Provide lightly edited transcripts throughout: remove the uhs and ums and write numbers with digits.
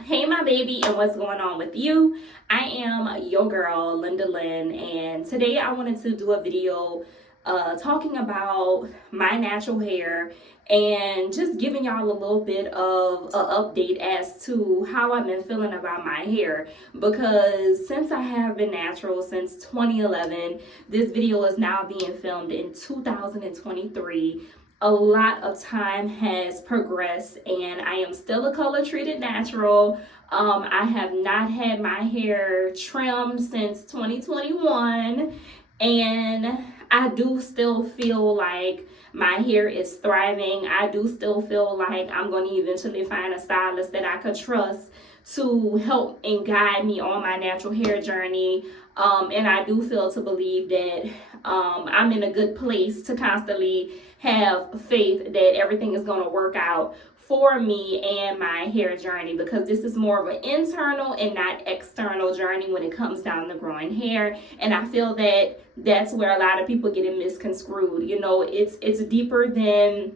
Hey, my baby, and what's going on with you? I am your girl, Linda Lynn, and today I wanted to do a video talking about my natural hair and just giving y'all a little bit of an update as to how I've been feeling about my hair. Because since I have been natural since 2011, this video is now being filmed in 2023. A lot of time has progressed and I am still a color treated natural. I have not had my hair trimmed since 2021, and I do still feel like my hair is thriving. I do still feel like I'm going to eventually find a stylist that I could trust to help and guide me on my natural hair journey. And I do feel to believe that I'm in a good place to constantly have faith that everything is going to work out for me and my hair journey, because this is more of an internal and not external journey when it comes down to growing hair. And I feel that that's where a lot of people get it misconstrued. You know, it's deeper than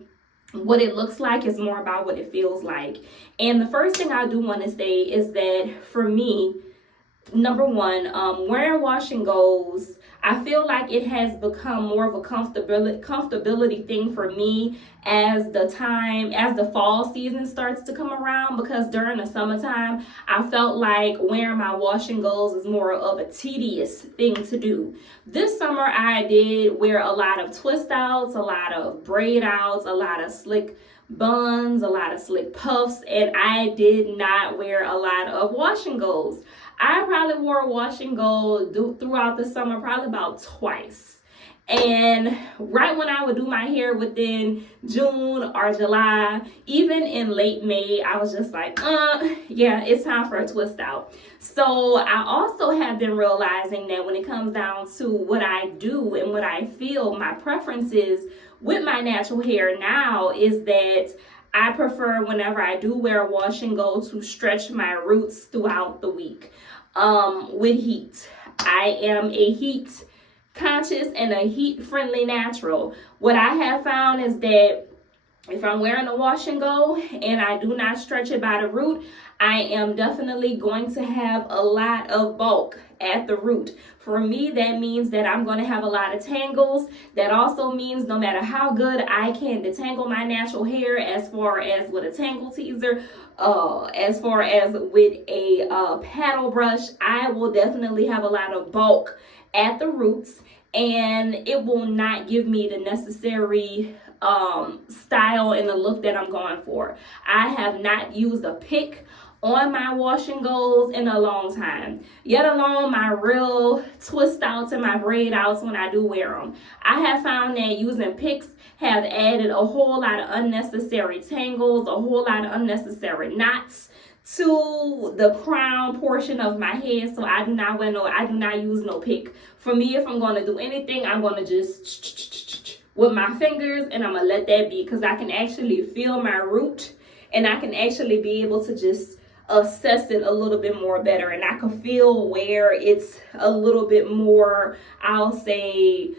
what it looks like. It's more about what it feels like. And the first thing I do want to say is that for me, number one, wearing wash and goes, I feel like it has become more of a comfortability thing for me as the fall season starts to come around, because during the summertime I felt like wearing my wash and goes is more of a tedious thing to do. This summer I did wear a lot of twist outs, a lot of braid outs, a lot of slick buns, a lot of slick puffs, and I did not wear a lot of wash and goes. I probably wore a wash and go throughout the summer probably about twice. And right when I would do my hair within June or July, even in late May, I was just like, yeah, it's time for a twist out. So I also have been realizing that when it comes down to what I do and what I feel, my preferences with my natural hair now is that I prefer, whenever I do wear a wash and go, to stretch my roots throughout the week with heat. I am a heat conscious and a heat friendly natural. What I have found is that if I'm wearing a wash and go and I do not stretch it by the root, I am definitely going to have a lot of bulk at the root. For me, that means that I'm going to have a lot of tangles. That also means no matter how good I can detangle my natural hair, as far as with a tangle teaser, as far as with a paddle brush, I will definitely have a lot of bulk at the roots, and it will not give me the necessary style and the look that I'm going for. I have not used a pick on my wash and goes in a long time, yet alone my real twist outs and my braid outs when I do wear them. I have found that using picks have added a whole lot of unnecessary tangles, a whole lot of unnecessary knots to the crown portion of my head. So I do not use no pick. For me, if I'm going to do anything, I'm going to just with my fingers, and I'm going to let that be, because I can actually feel my root and I can actually be able to just assess it a little bit more better, and I can feel where it's a little bit more, I'll say,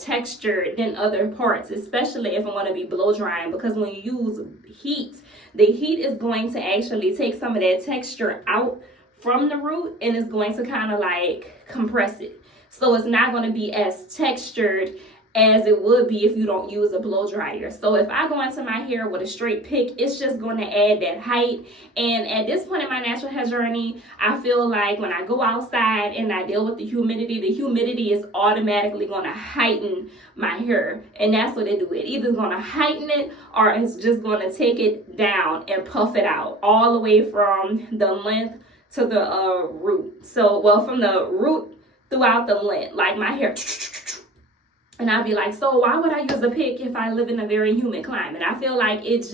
textured than other parts, especially if I'm going to be blow drying, because when you use heat, the heat is going to actually take some of that texture out from the root, and it's going to kind of like compress it. So it's not going to be as textured as it would be if you don't use a blow dryer. So if I go into my hair with a straight pick, it's just going to add that height. And at this point in my natural hair journey, I feel like when I go outside and I deal with the humidity is automatically going to heighten my hair. And that's what it do. It either going to heighten it, or it's just going to take it down and puff it out all the way from the length to the root. So, well, from the root throughout the length, like my hair. And I'd be like, so why would I use a pick if I live in a very humid climate? I feel like it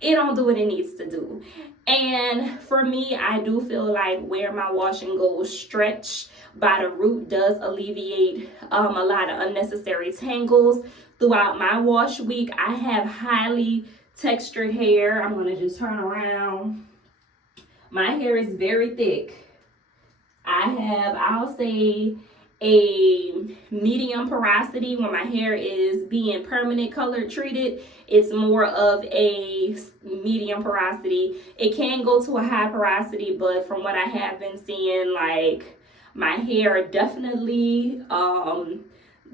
don't do what it needs to do. And for me, I do feel like where my wash and go stretch by the root does alleviate a lot of unnecessary tangles throughout my wash week. I have highly textured hair. I'm going to just turn around. My hair is very thick. I'll say a medium porosity when my hair is being permanent color treated. It's more of a medium porosity. It can go to a high porosity, but from what I have been seeing, like, my hair definitely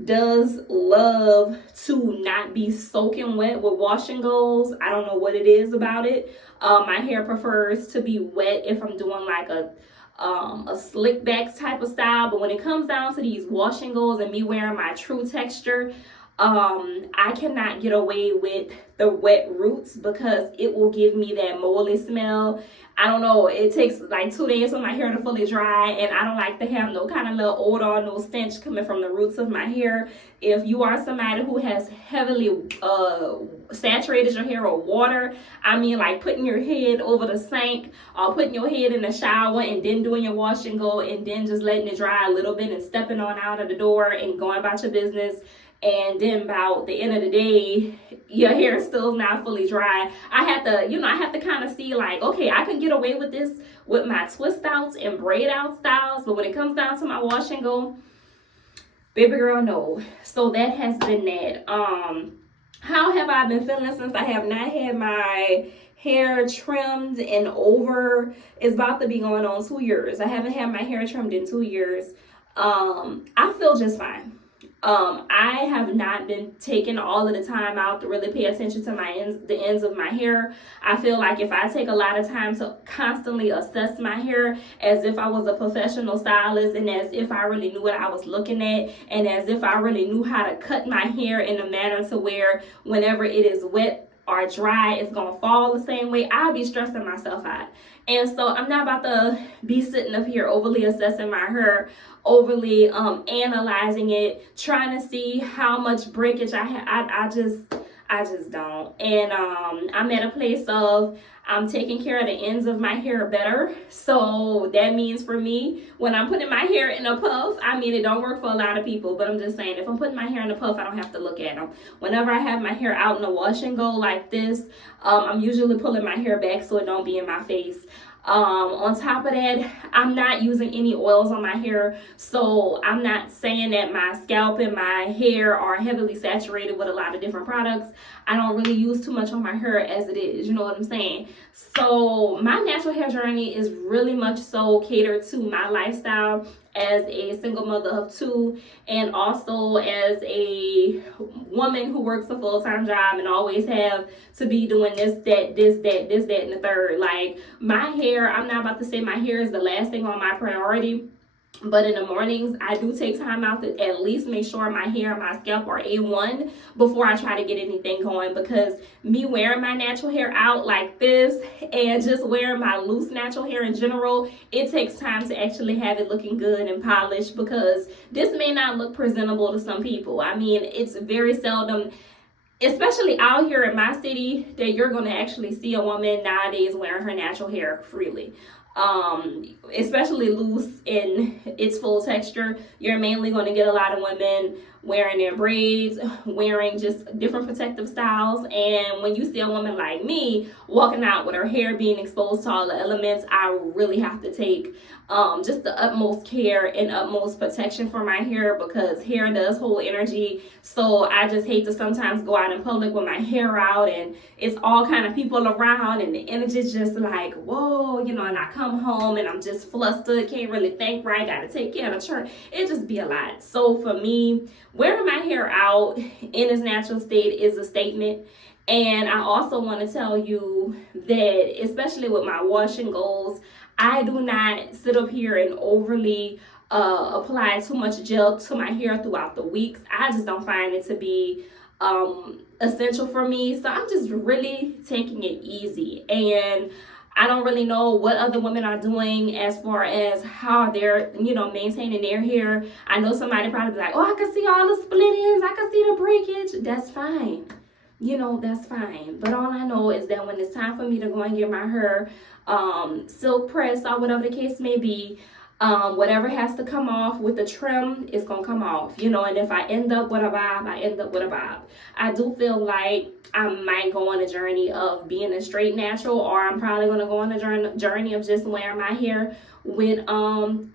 does love to not be soaking wet with wash and goes. I don't know what it is about it. My hair prefers to be wet if I'm doing like a slick back type of style, but when it comes down to these wash and goes and me wearing my true texture, I cannot get away with the wet roots because it will give me that moldy smell. I don't know, it takes like 2 days for my hair to fully dry, and I don't like to have no kind of little odor or no stench coming from the roots of my hair. If you are somebody who has heavily saturated your hair with water, I mean like putting your head over the sink or putting your head in the shower and then doing your wash and go and then just letting it dry a little bit and stepping on out of the door and going about your business, and then about the end of the day your hair still not fully dry, I have to kind of see like, okay, I can get away with this with my twist outs and braid out styles, but when it comes down to my wash and go, baby girl, no. So that has been that. How have I been feeling since I have not had my hair trimmed in over, it's about to be going on 2 years. I haven't had my hair trimmed in 2 years. I feel just fine. I have not been taking all of the time out to really pay attention to the ends of my hair. I feel like if I take a lot of time to constantly assess my hair as if I was a professional stylist and as if I really knew what I was looking at and as if I really knew how to cut my hair in a manner to where whenever it is wet or dry, it's gonna fall the same way, I'll be stressing myself out. And so I'm not about to be sitting up here overly assessing my hair, overly analyzing it, trying to see how much breakage I have. I just don't. And I'm at a place of I'm taking care of the ends of my hair better. So that means for me, when I'm putting my hair in a puff, I mean, it don't work for a lot of people, but I'm just saying, if I'm putting my hair in a puff, I don't have to look at them. Whenever I have my hair out in the wash and go like this, I'm usually pulling my hair back so it don't be in my face. On top of that, I'm not using any oils on my hair, so I'm not saying that my scalp and my hair are heavily saturated with a lot of different products. I don't really use too much on my hair as it is, you know what I'm saying? So my natural hair journey is really much so catered to my lifestyle as a single mother of 2 and also as a woman who works a full-time job and always have to be doing this, that, and the third. Like, my hair, I'm not about to say my hair is the last thing on my priority, but in the mornings, I do take time out to at least make sure my hair and my scalp are A1 before I try to get anything going, because me wearing my natural hair out like this and just wearing my loose natural hair in general, it takes time to actually have it looking good and polished, because this may not look presentable to some people. I mean, it's very seldom, especially out here in my city, that you're going to actually see a woman nowadays wearing her natural hair freely. Especially loose in its full texture. You're mainly going to get a lot of women wearing their braids, wearing just different protective styles. And when you see a woman like me walking out with her hair being exposed to all the elements, I really have to take just the utmost care and utmost protection for my hair, because hair does hold energy. So I just hate to sometimes go out in public with my hair out and it's all kind of people around and the energy's just like, whoa, you know, and I come home and I'm just flustered, can't really think right, gotta take care of the church. It just be a lot. So for me, wearing my hair out in its natural state is a statement. And I also want to tell you that, especially with my wash and goes, I do not sit up here and overly apply too much gel to my hair throughout the weeks. I just don't find it to be essential for me. So I'm just really taking it easy. And I don't really know what other women are doing as far as how they're, maintaining their hair. I know somebody probably be like, oh, I can see all the split ends, I can see the breakage. That's fine. That's fine. But all I know is that when it's time for me to go and get my hair silk pressed or whatever the case may be, whatever has to come off with the trim is gonna come off, and if I end up with a bob, I end up with a bob. I do feel like I might go on a journey of being a straight natural, or I'm probably gonna go on a journey of just wearing my hair with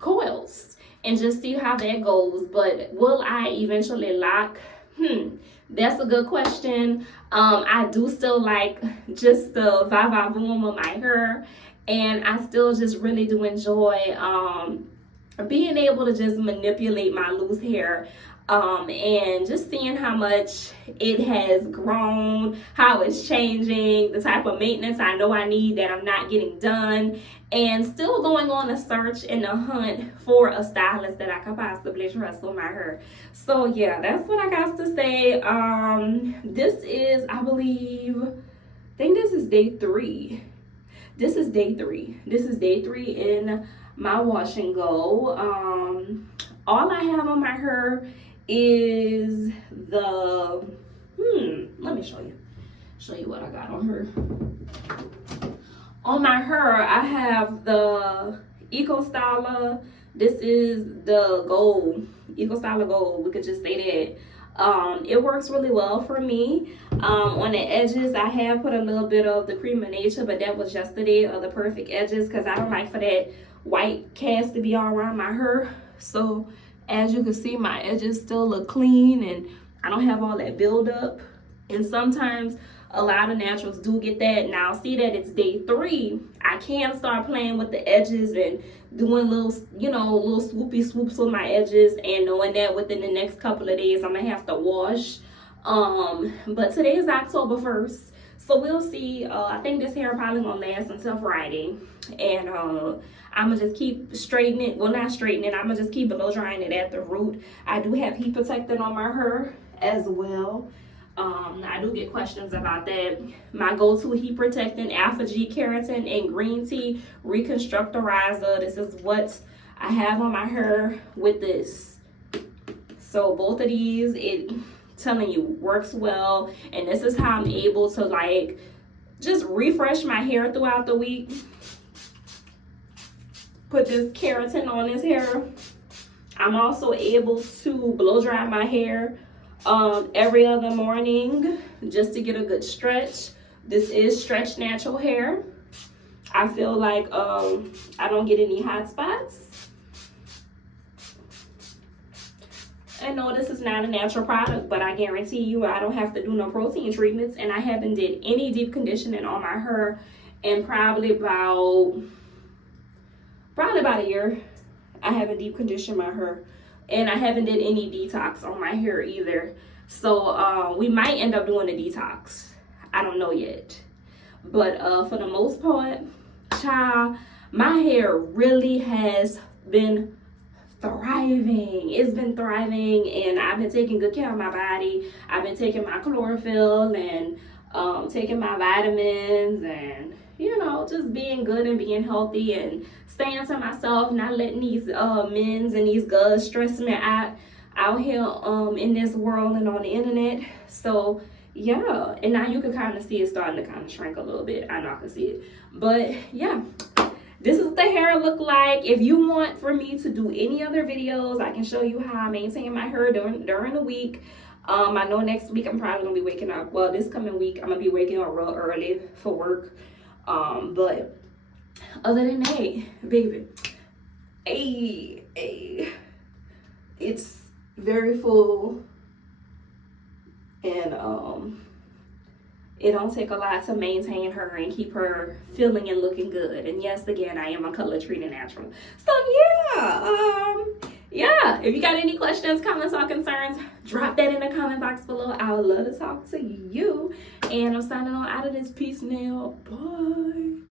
coils. and just see how that goes. But will I eventually lock? That's a good question. I do still like just the va-va-voom of my hair, and I still just really do enjoy being able to just manipulate my loose hair, and just seeing how much it has grown, how it's changing, the type of maintenance I know I need that I'm not getting done, and still going on a search and a hunt for a stylist that I could possibly trust with my hair. So yeah, that's what I got to say. This is, I think this is day 3. This is day 3. This is day 3 in my wash and go. All I have on my hair is the let me show you what I got on her. On my hair, I have the Eco Styler. This is the gold, Eco Styler gold. We could just say that. It works really well for me. On the edges, I have put a little bit of the Cream of Nature, but that was yesterday, of the perfect edges, because I don't like for that white cast to be all around my hair. So as you can see, my edges still look clean, and I don't have all that buildup. And sometimes a lot of naturals do get that. Now see that it's day 3, I can start playing with the edges and doing little swoopy swoops with my edges, and knowing that within the next couple of days I'm gonna have to wash. But today is October 1st, so we'll see. I think this hair probably gonna last until Friday, and I'm gonna just keep straightening it. Well, not straightening it, I'm gonna just keep blow drying it at the root. I do have heat protectant on my hair as well. I do get questions about that. My go-to heat protectant, Alpha G Keratin and Green Tea Reconstructorizer. This is what I have on my hair with this. So both of these, it telling you, works well, and this is how I'm able to like just refresh my hair throughout the week. Put this keratin on this hair. I'm also able to blow dry my hair every other morning just to get a good stretch. This is Stretch Natural Hair. I feel like I don't get any hot spots. And no, this is not a natural product, but I guarantee you I don't have to do no protein treatments, and I haven't did any deep conditioning on my hair in probably about a year. I haven't deep conditioned my hair, and I haven't did any detox on my hair either. So we might end up doing a detox. I don't know yet. But for the most part, child, my hair really has been thriving. It's been thriving, and I've been taking good care of my body. I've been taking my chlorophyll and taking my vitamins, and just being good and being healthy and staying to myself, not letting these men's and these girls stress me out here in this world and on the internet. So yeah, and now you can kind of see it starting to kind of shrink a little bit. I know I can see it, but yeah, this is what the hair look like. If you want for me to do any other videos, I can show you how I maintain my hair during the week. I know next week I'm probably gonna be waking up, well, this coming week I'm gonna be waking up real early for work. But other than that, baby, it's very full, and it don't take a lot to maintain her and keep her feeling and looking good. And yes, again, I am a color treated natural. So yeah, if you got any questions, comments, or concerns, drop that in the comment box below. I would love to talk to you. And I'm signing on out of this piece now. Bye.